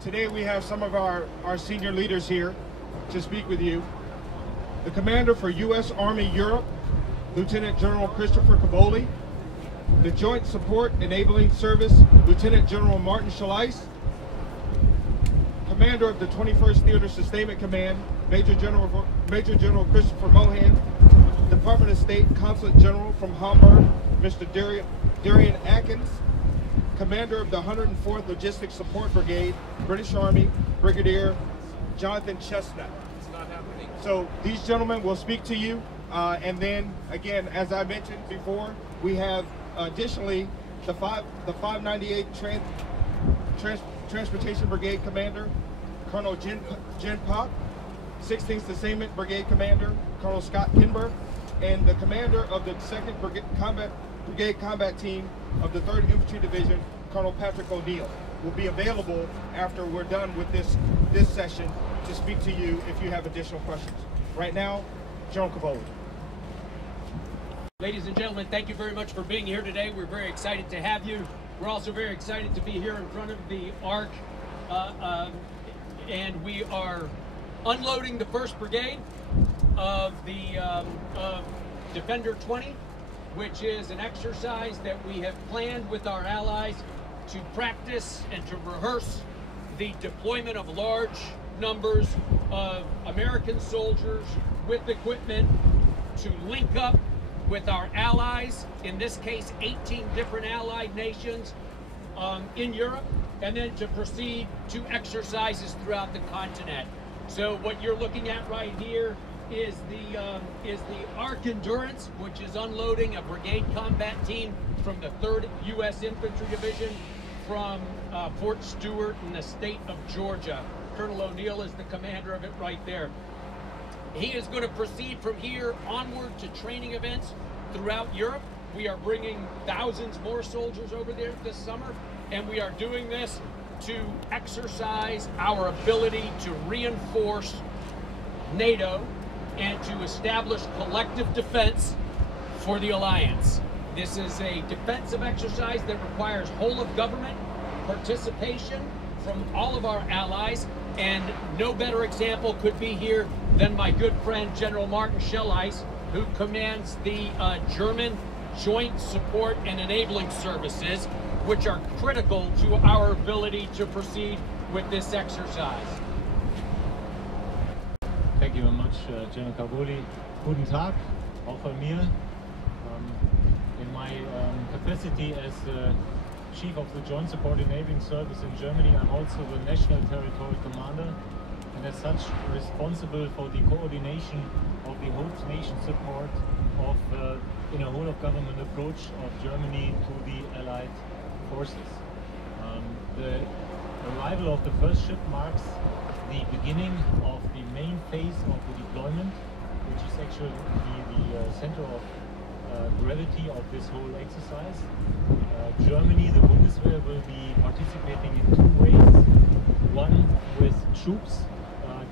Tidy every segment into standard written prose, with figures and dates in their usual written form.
Today we have some of our senior leaders here to speak with you. The Commander for U.S. Army Europe, Lieutenant General Christopher Cavoli. The Joint Support Enabling Service, Lieutenant General Martin Schelleis. Commander of the 21st Theater Sustainment Command, Major General Christopher Mohan. Department of State Consulate General from Hamburg, Mr. Darian Atkins. Commander of the 104th Logistics Support Brigade, British Army, Brigadier Jonathan Chestnut. It's not happening. So these gentlemen will speak to you, and then again, as I mentioned before, we have additionally the 598 Transportation Brigade Commander, Colonel Jin Pak, 16th Sustainment Brigade Commander, Colonel Scott Kinberg, and the Commander of the 2nd Brigade Combat Team of the 3rd Infantry Division, Colonel Patrick O'Neill, will be available after we're done with this session to speak to you if you have additional questions. Right now, General Cavoli. Ladies and gentlemen, thank you very much for being here today. We're very excited to have you. We're also very excited to be here in front of the ARC, and we are unloading the 1st Brigade of the Defender20, which is an exercise that we have planned with our allies to practice and to rehearse the deployment of large numbers of American soldiers with equipment to link up with our allies, in this case 18 different allied nations in Europe, and then to proceed to exercises throughout the continent. So what you're looking at right here is the ARC Endurance, which is unloading a brigade combat team from the 3rd U.S. Infantry Division from Fort Stewart in the state of Georgia. Colonel O'Neill is the commander of it right there. He is going to proceed from here onward to training events throughout Europe. We are bringing thousands more soldiers over there this summer, and we are doing this to exercise our ability to reinforce NATO and to establish collective defense for the alliance. This is a defensive exercise that requires whole of government participation from all of our allies, and no better example could be here than my good friend General Martin Schelleis, who commands the German Joint Support and Enabling Services, which are critical to our ability to proceed with this exercise. Thank you very much, General Cavoli. Guten Tag, auch von mir. In my capacity as Chief of the Joint Support Enabling Service in Germany, I'm also the National Territorial Commander, and as such responsible for the coordination of the host nation support of in a whole of government approach of Germany to the Allied forces. The arrival of the first ship marks the beginning of the main phase of the deployment, which is actually the center of gravity of this whole exercise. Germany, the Bundeswehr, will be participating in 2 ways. One with troops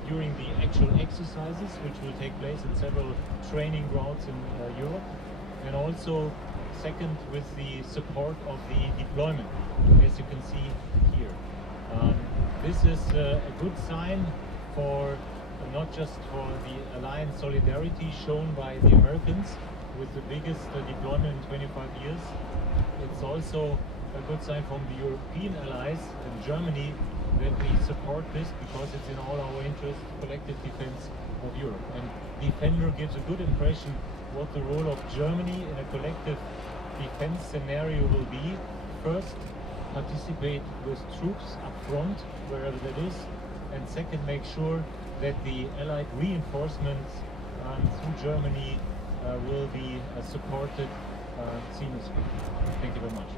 during the actual exercises, which will take place in several training grounds in Europe, and also second with the support of the deployment, as you can see here. This is a good sign for not just for the alliance solidarity shown by the Americans with the biggest deployment in 25 years. It's also a good sign from the European allies and Germany that we support this because it's in all our interest, collective defense of Europe. And Defender gives a good impression what the role of Germany in a collective defense scenario will be. First, participate with troops up front, wherever that is, and second, make sure that the Allied reinforcements through Germany will be supported seamlessly. Thank you very much.